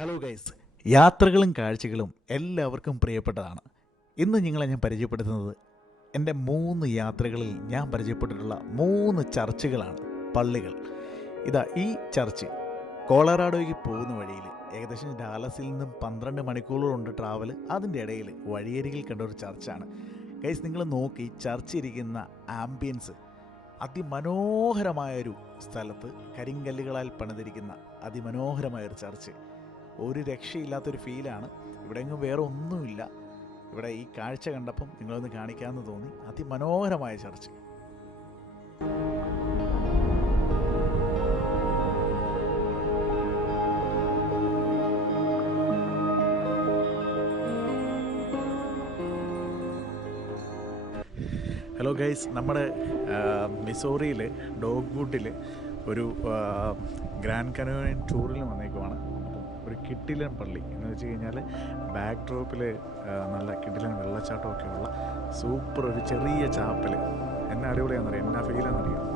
Hello guys, യാത്രകളും കാഴ്ചകളും എല്ലാവർക്കും പ്രിയപ്പെട്ടതാണ്. ഇന്ന് നിങ്ങളെ ഞാൻ പരിചയപ്പെടുത്തുന്നത് എൻ്റെ 3 യാത്രകളിൽ ഞാൻ പരിചയപ്പെട്ടിട്ടുള്ള 3 ചർച്ചുകളാണ്, പള്ളികൾ. ഈ ചർച്ച് കൊളറാഡോയ്ക്ക് പോകുന്ന വഴിയിൽ ഏകദേശം ഡാലസിൽ നിന്നും 12 മണിക്കൂറുകളുണ്ട് ട്രാവൽ. അതിൻ്റെ ഇടയിൽ വഴിയരികിൽ കണ്ട ഒരു ചർച്ചാണ്. ഗൈസ്, നിങ്ങൾ നോക്കി ചർച്ച് ഇരിക്കുന്ന ആംബിയൻസ്, അതിമനോഹരമായൊരു സ്ഥലത്ത് കരിങ്കല്ലുകളാൽ പണിതിരിക്കുന്ന അതിമനോഹരമായൊരു ചർച്ച്. ഒരു രക്ഷയില്ലാത്തൊരു ഫീലാണ്. ഇവിടെയെങ്ങും വേറെ ഒന്നുമില്ല. ഇവിടെ ഈ കാഴ്ച കണ്ടപ്പം നിങ്ങളൊന്ന് കാണിക്കാമെന്ന് തോന്നി. അതിമനോഹരമായ ചർച്ച്. ഹലോ ഗൈസ്, നമ്മുടെ മിസോറിയിൽ ഡോഗ്വുഡിൽ ഒരു ഗ്രാൻഡ് കനോയിൻ ടൂറിൽ വന്നേക്കുവാണ്. ഒരു കിഡിലൻ പള്ളി എന്ന് വെച്ച് കഴിഞ്ഞാൽ ബാക്ക് ഡ്രോപ്പിൽ നല്ല കിഡിലൻ വെള്ളച്ചാട്ടമൊക്കെ ഉള്ള സൂപ്പർ ഒരു ചെറിയ ചാപ്പൽ. എന്നെ അടിപൊളിയാണെന്നറിയാം, എന്നാ ഫീലാണെന്നറിയാം.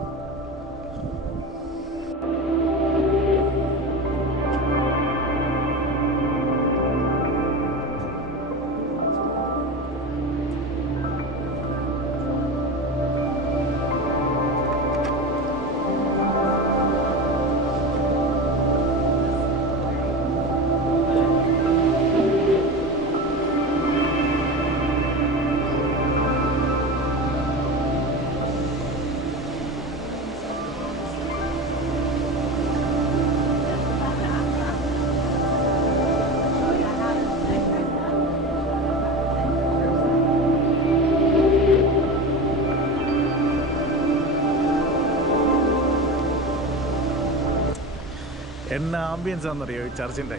എന്ന ആംബിയൻസ് ആണെന്നറിയോ ഈ ചർച്ചിൻ്റെ?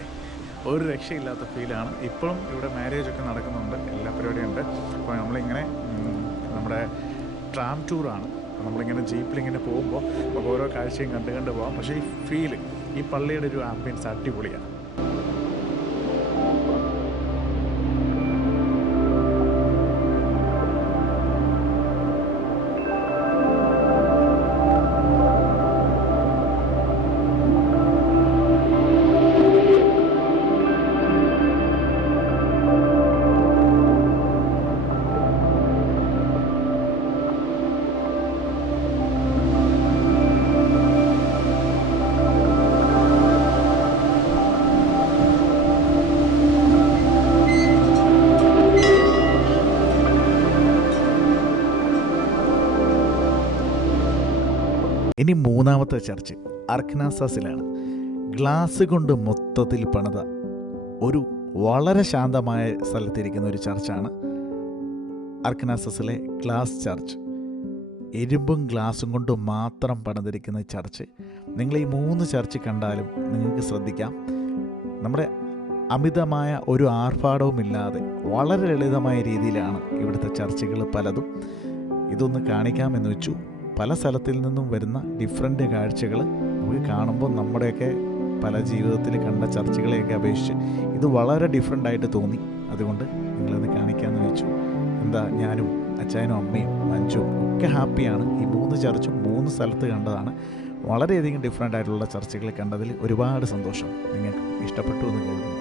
ഒരു രക്ഷയില്ലാത്ത ഫീലാണ്. ഇപ്പോഴും ഇവിടെ മാരേജൊക്കെ നടക്കുന്നുണ്ട്, എല്ലാ പരിപാടിയും ഉണ്ട്. അപ്പോൾ നമ്മളിങ്ങനെ നമ്മുടെ ട്രാം ടൂറാണ്. നമ്മളിങ്ങനെ ജീപ്പിലിങ്ങനെ പോകുമ്പോൾ നമുക്ക് ഓരോ കാഴ്ചയും കണ്ട് പോകാം. പക്ഷേ ഈ ഫീല്, ഈ പള്ളിയുടെ ഒരു ആംബിയൻസ് അടിപൊളിയാണ്. ഇനി 3ാമത്തെ ചർച്ച് അർക്കനാസാസിലാണ്. ഗ്ലാസ് കൊണ്ട് മൊത്തത്തിൽ പണിത ഒരു വളരെ ശാന്തമായ സ്ഥലത്തിരിക്കുന്ന ഒരു ചർച്ചാണ് അർക്കനാസാസിലെ ഗ്ലാസ് ചർച്ച്. ഇരുമ്പും ഗ്ലാസും കൊണ്ട് മാത്രം പണിതിരിക്കുന്ന ചർച്ച്. നിങ്ങൾ ഈ 3 ചർച്ച് കണ്ടാലും നിങ്ങൾക്ക് ശ്രദ്ധിക്കാം, നമ്മുടെ അമിതമായ ഒരു ആർഭാടവുമില്ലാതെ വളരെ ലളിതമായ രീതിയിലാണ് ഇവിടുത്തെ ചർച്ചുകൾ പലതും. ഇതൊന്ന് കാണിക്കാമെന്ന് വെച്ചു. പല സ്ഥലത്തിൽ നിന്നും വരുന്ന ഡിഫറെൻ്റ് കാഴ്ചകൾ നമുക്ക് കാണുമ്പോൾ നമ്മുടെയൊക്കെ പല ജീവിതത്തിൽ കണ്ട ചർച്ചുകളെയൊക്കെ അപേക്ഷിച്ച് ഇത് വളരെ ഡിഫറെൻ്റായിട്ട് തോന്നി. അതുകൊണ്ട് നിങ്ങളത് കാണിക്കാമെന്ന് വെച്ചു. ഞാനും അച്ചായനും അമ്മയും മഞ്ജുവും ഒക്കെ ഹാപ്പിയാണ്. ഈ 3 ചർച്ചും 3 സ്ഥലത്ത് കണ്ടതാണ്. വളരെയധികം ഡിഫറെൻ്റ് ആയിട്ടുള്ള ചർച്ചുകൾ കണ്ടതിൽ ഒരുപാട് സന്തോഷം. നിങ്ങൾക്ക് ഇഷ്ടപ്പെട്ടു എന്ന് കരുതുന്നു.